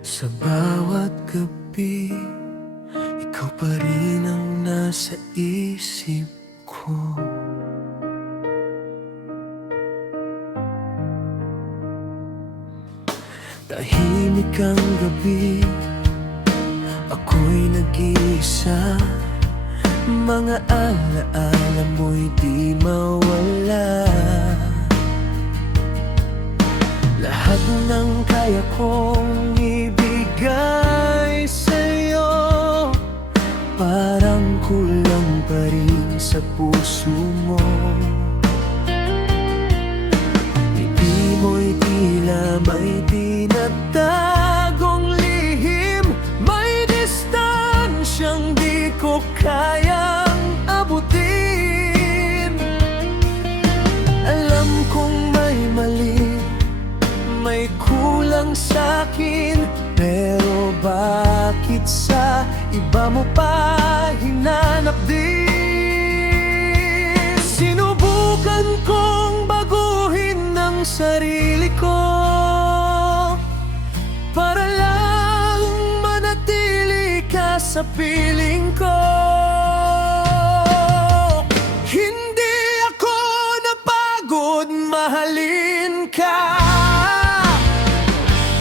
Sa bawat gabi, ikaw pa rin ang nasa isip ko. Tahimik ang gabi, ako'y nag-iisa. Mga alaala mo'y di mawala. Lahat ng kaya kong ibigay sa'yo, parang kulang pa rin sa puso mo. Ngiti mo'y tila may tinatagong lihim, may distansyang di ko kayang abutin. Alam kong may mali, may kulang sa'kin, pero bakit sa iba mo pa hinanap din? Sinubukan kong baguhin ang sarili ko para lang manatili ka sa piling ko. Hindi ako napagod mahalin ka.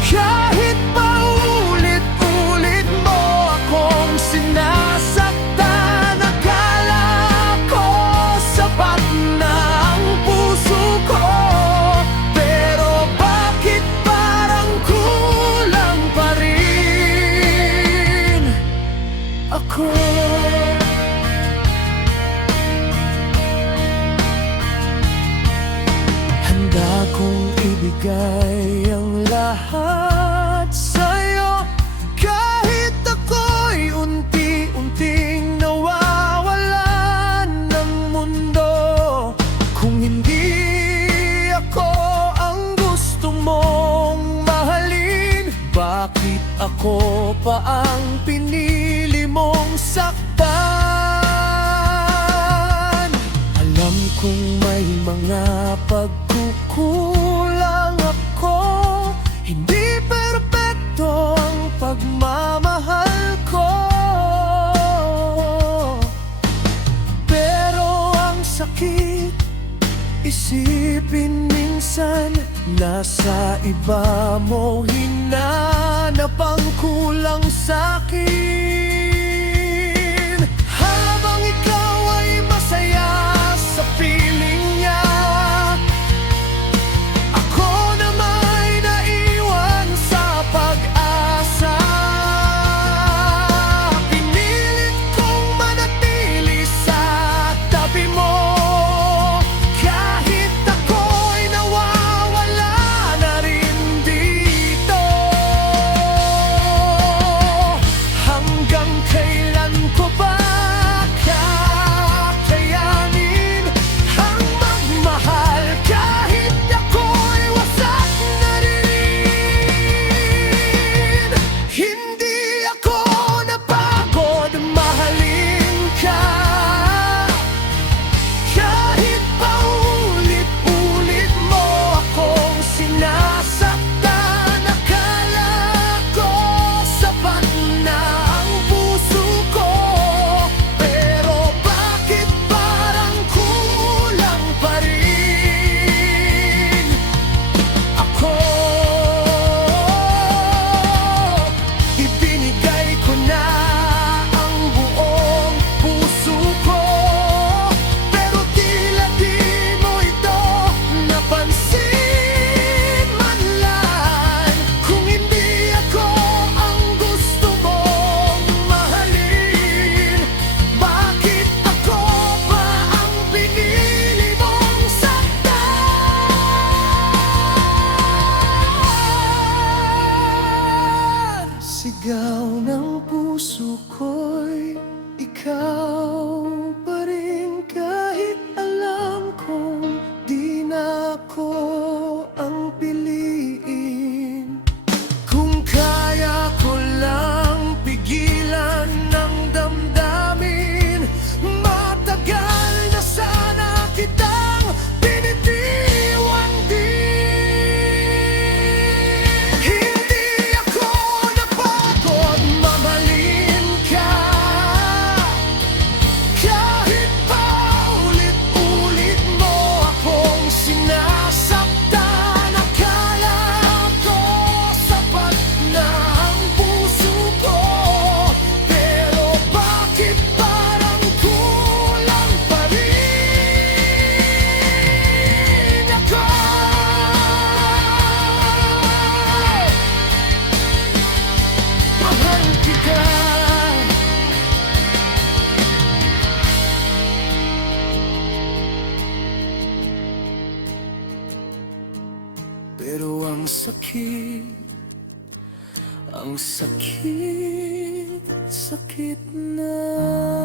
Kahit paulit-ulit mo akong sinasaktan, akala ko sapat na ang puso ko. Pero bakit parang kulang pa rin ako? Handa kong ibigay ang lahat sa'yo, kahit ako'y unti-unting nawawalan ng mundo. Kung hindi ako ang gusto mong mahalin, bakit ako pa ang pinili mong saktan? Alam kong may mga pagkukulang ako, hindi perpekto ang pagmamahal ko. Pero ang sakit isipin minsan, nasa iba mo hinanap ang kulang sa'kin. Habang ikaw ay masaya sa piling niya, ako na may naiwan sa pag-asa. Pinilit kong manatili sa tabi mo, kahit ako'y nawawala na rin dito. Hanggang kailan ko ba kakayanin ang magmahal kahit ako'y wasak na rin? Hindi ako napagod mahalin ka. Kahit paulit-ulit mo akong sinasaktan, akala ko sapat na ang puso ko. Pero bakit parang kulang pa rin ako? Ibinigay ko na ang buong puso ko, pero tila di mo ito napansin man lang. Kung hindi ako ang gusto mong mahalin, bakit ako pa ang pinili mong saktan? Sigaw ng puso ko'y ikaw pa rin, kahit alam kong di na ako ang piliin. Kung kaya ko lang pigilan ng damdamin, matagal na sana kitang binitiwan din. Hindi ako sakit. Ang sakit, sakit na.